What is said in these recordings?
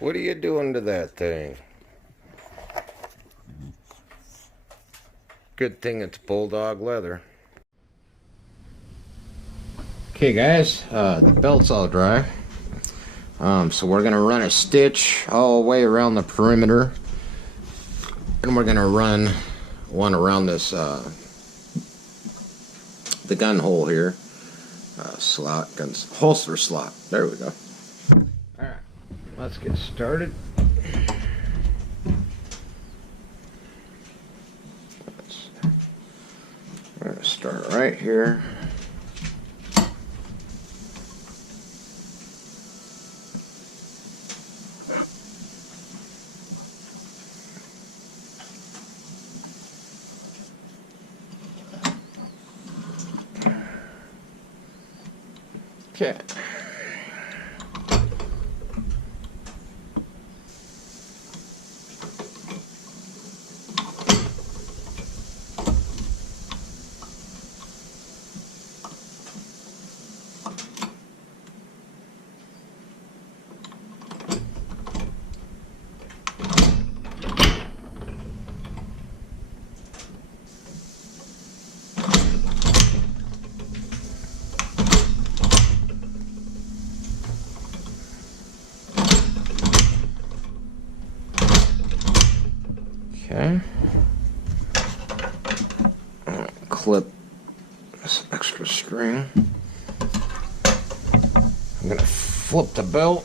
What are you doing to that thing? Good thing it's bulldog leather. Okay guys, the belt's all dry. So we're gonna run a stitch all the way around the perimeter, and we're gonna run one around this the gun hole here, slot, holster slot. There we go. All right, let's get started. We're gonna start right here. Okay. Okay. Clip this extra string. I'm gonna flip the belt.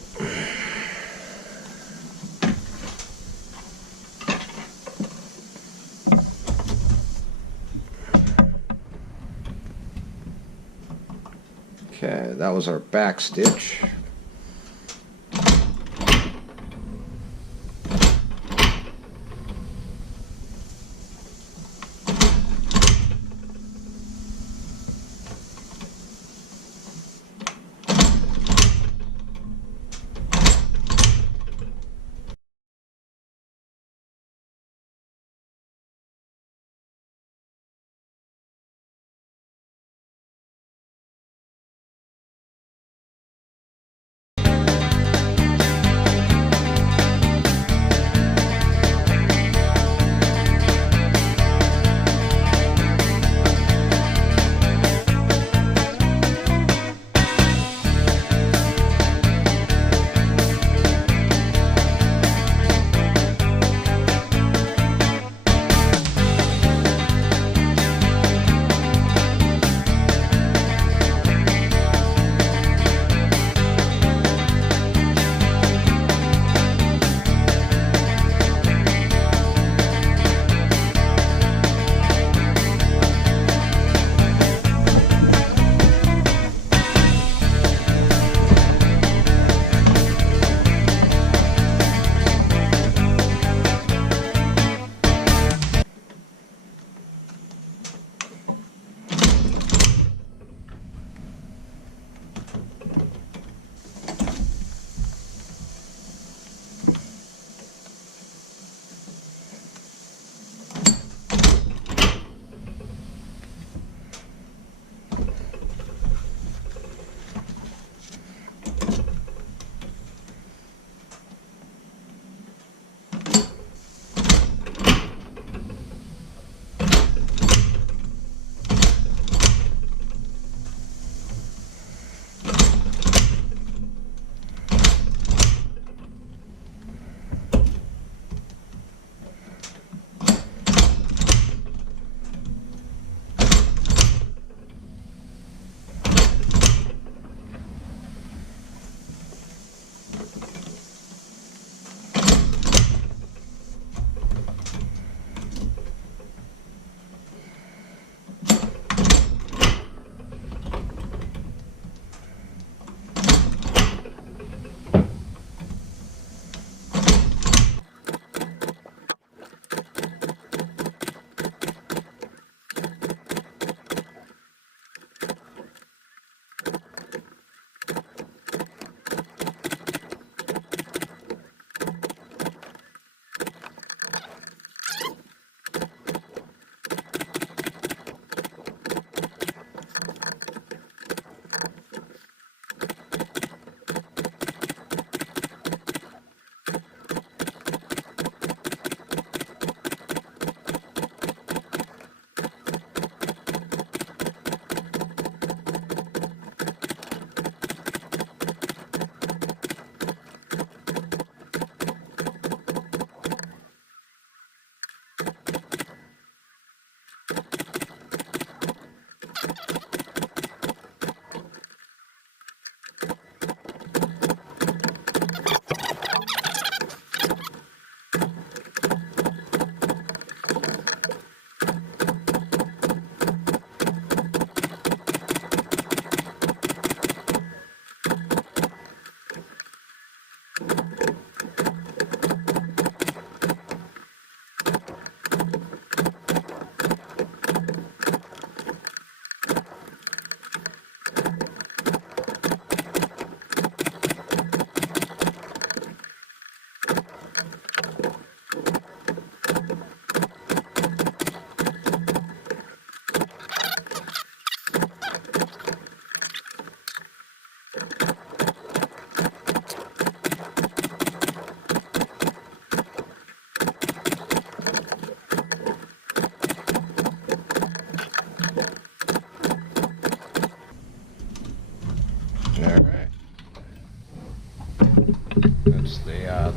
Okay, that was our back stitch.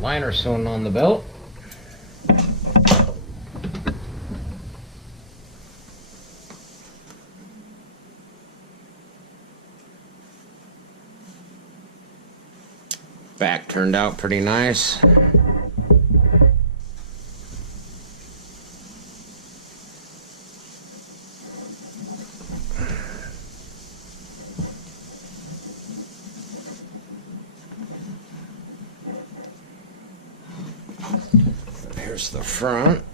liner sewn on the belt. Back turned out pretty nice. Here's the front.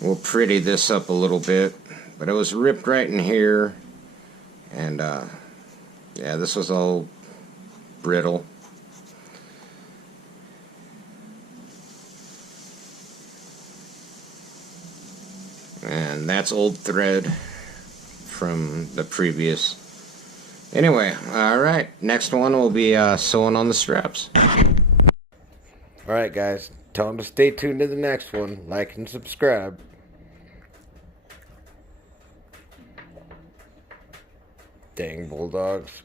We'll pretty this up a little bit, but it was ripped right in here, and yeah, this was all brittle. And that's old thread from the previous. Anyway, alright, next one will be sewing on the straps. Alright guys, tell them to stay tuned to the next one. Like and subscribe. Dang bulldogs.